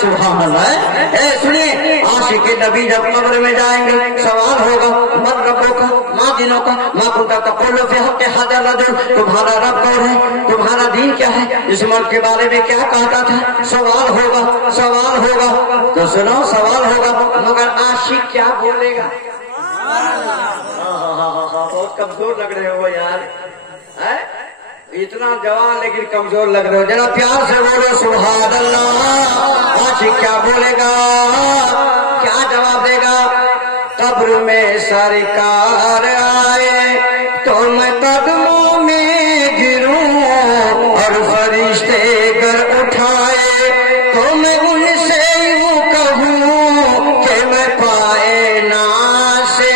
سبحان اللہ. سنیے, عاشق نبی جب قبر میں جائیں گے سوال ہوگا, من ربوں کا, ماں دینوں کا, ماں کنتا تقول فی حق حاضر رجل, تمہارا رب کون ہے, تمہارا دین کیا ہے, اس ملک کے بارے میں کیا کہتا تھا. سوال ہوگا, سوال ہوگا. تو سنو, سوال ہوگا, مگر عاشق کیا بولے گا. بہت کمزور لگ رہے ہو یار, اتنا جوان لیکن کمزور لگ رہے ہو. ذرا پیار سے بولو سبحان اللہ. عاشق کیا بولے گا, کیا جواب دے گا. قبر میں سرکار آئے تو میں قدموں میں گروں, اور فرشتے گر اٹھائے تو میں ان سے یوں کہوں کہ میں پائے ناسے.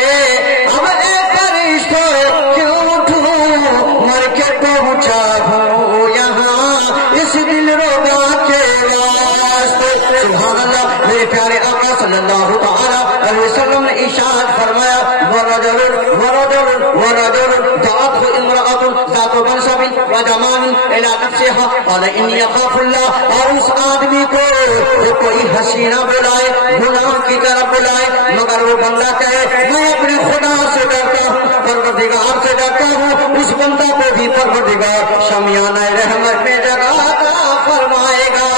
اب اے فرشتوں کیوں اٹھوں, مر کے پہنچا ہوں یہاں اس دل ربا کے واسطے. سبحان اللہ. میرے پیارے آقا صلی اللہ تعالی علیہ وسلم نے ارشاد فرمایا, ورجل دعته امرأة ذات منصب وجمال الى نفسها قال انی اخاف اللہ. اور اس آدمی کو کوئی حسینہ بلائے, غلام کی طرف بلائے, مگر وہ بندہ کہے میں اپنے خدا سے ڈرتا ہوں, پروردگار سے ڈرتا ہوں, اس بندہ کو بھی پروردگار شامیانہ رحمت میں جگہ عطا فرمائے گا.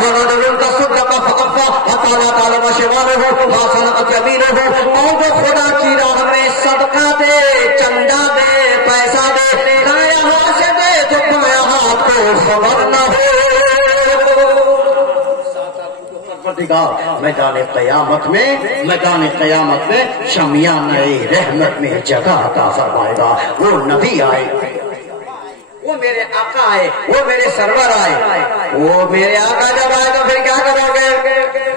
ورجل تصدق فأخفى وقال تعالی وشماله ما صنعت يمينه. اور وہ خدا کی راہ میں صدقہ دے, چندہ دے, پیسہ دے, دائیں ہاتھ سے دے تو بائیں ہاتھ کو خبر نہ ہو. میدان قیامت میں شامیانہ رحمت میں جگہ عطا فرمائے گا. وہ نبی آئے, وہ میرے آقا آئے, وہ میرے سرور آئے. وہ میرے آقا جب آئے تو پھر کیا کرو گے.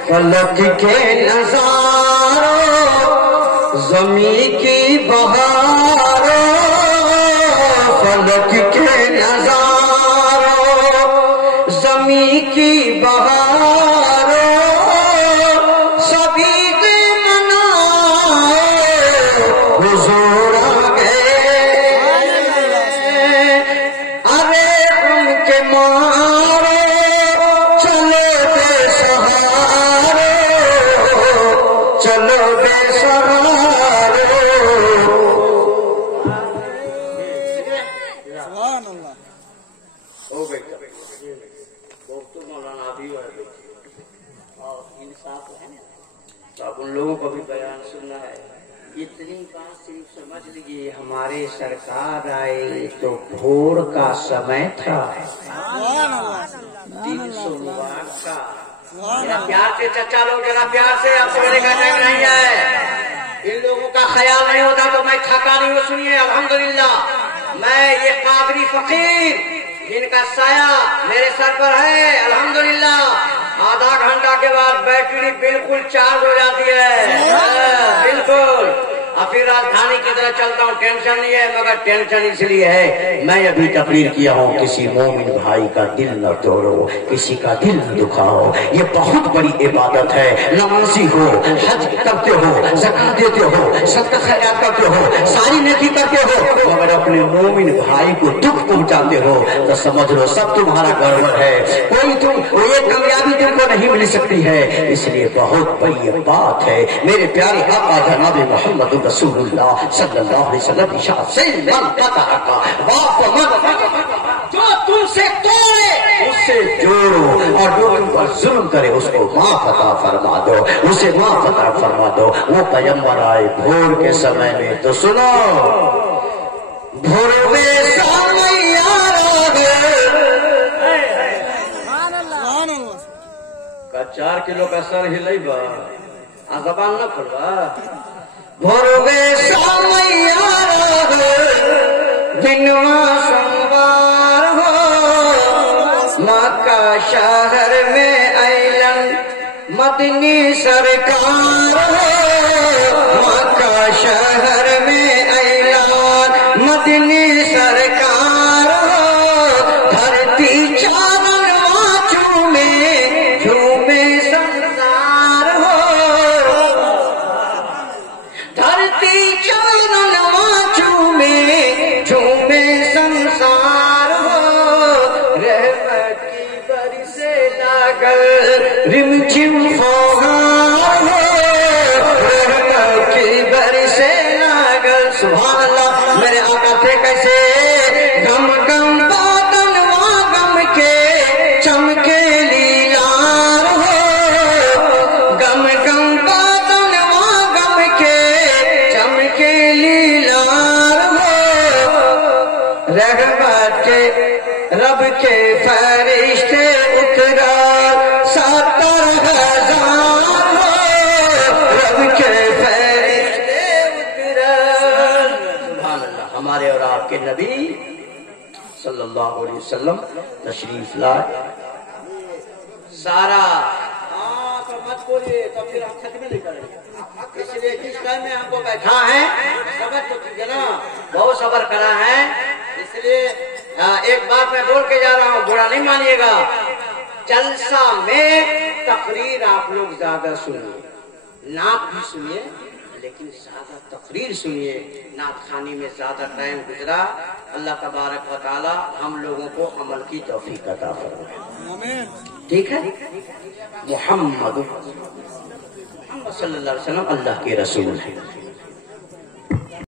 فلک کے نظاروں, زمین کی بہاروں, فلک کے نظاروں, زمین کی بہاروں, سبھی کے منائے حضور آ گئے. ارے ان کے مارو چلو بے سہارو, چلو بے سہارو. ان لوگوں کو بھی بیان سننا ہے. اتنی بات صرف سمجھ لیجیے, ہمارے سرکار آئے تو بھور کا سمے تھا, دن سوموار کا. پیار سے چچا لوگ, ذرا پیار سے, آپ سے میرے کا ٹائم نہیں ہے. ان لوگوں کا خیال نہیں ہوتا تو میں تھکا نہیں ہوں. سنیے, الحمدللہ میں یہ قادری فقیر جن کا سایہ میرے سر پر ہے, الحمدللہ آدھا گھنٹہ کے بعد بیٹری بالکل چارج ہو جاتی ہے, بالکل. اور پھر راجدھانی کی طرح چلتا ہوں, ٹینشن نہیں ہے. مگر ٹینشن اس لیے ہے, میں ابھی تقریر کیا ہوں, کسی مومن بھائی کا دل نہ توڑو, کسی کا دل نہ دکھاؤ. یہ بہت بڑی عبادت ہے. نمازی ہو, حج کرتے ہو, زکات دیتے ہو, صدقہ خیرات کرتے ہو, ساری نیکی کرتے ہو, مگر اپنے مومن بھائی کو دکھ پہنچاتے ہو تو سمجھ لو سب تمہارا گڑبڑ ہے. کوئی یہ کامیابی تم کو نہیں مل سکتی ہے. اس لیے بہت بڑی یہ بات ہے. میرے پیارے آقا جناب محمد رسول اللہ صلی اللہ علیہ وسلم ارشاد سے من قطع کا جو تم سے توڑے اس سے جوڑو, اور جو تم پر ظلم کرے اس کو معاف عطا فرما دو, اسے معاف عطا فرما دو. وہ پیغمبر آئے بھور کے سمے میں تو سنو, بھور میں کا 4 کلو کا سر ہلئی با, زبان نہ کھلوا. بھروے سامیار دنوا سوار ہو, مکہ شہر میں ایلن مدنی سرکار ہو, مکہ شہر میں ایلان مدنی سرکار ہو. دھرتی چارن واچوں میں جھومے سنسار ہو, دھرتی چارن واچوں میں جھومے سنسار ہو. رحمت کی برسے لاگل رمجھم فوہان رحمت کی برسے ناگل سبحان اللہ میرے آقا تھے کیسے گم گم بادل غم کے چمکے لیلار ہو گم گم بادل غم کے چمکے لیلار ہو رحمت کے رب کے فرشتے اترا 70,000 رب کے فرشتے اترا سبحان اللہ ہمارے اور آپ کے نبی صلی اللہ علیہ وسلم تشریف لائے سارا تو مت بولیے تو پھر ہم ختم نہیں کریں گے اس لیے جس ٹائم میں ہم کو بیٹھا ہے صبر تو کیجیے نا بہت صبر کرا ہے اس لیے ایک بات میں بول کے جا رہا ہوں برا نہیں مانیے گا جلسہ میں تقریر آپ لوگ زیادہ سنیے نعت بھی سنیے لیکن زیادہ تقریر سنیے نعت خوانی میں زیادہ ٹائم گزرا اللہ تبارک و تعالی ہم لوگوں کو عمل کی توفیق عطا فرمائے ٹھیک ہے محمد صلی اللہ علیہ وسلم اللہ کے رسول ہیں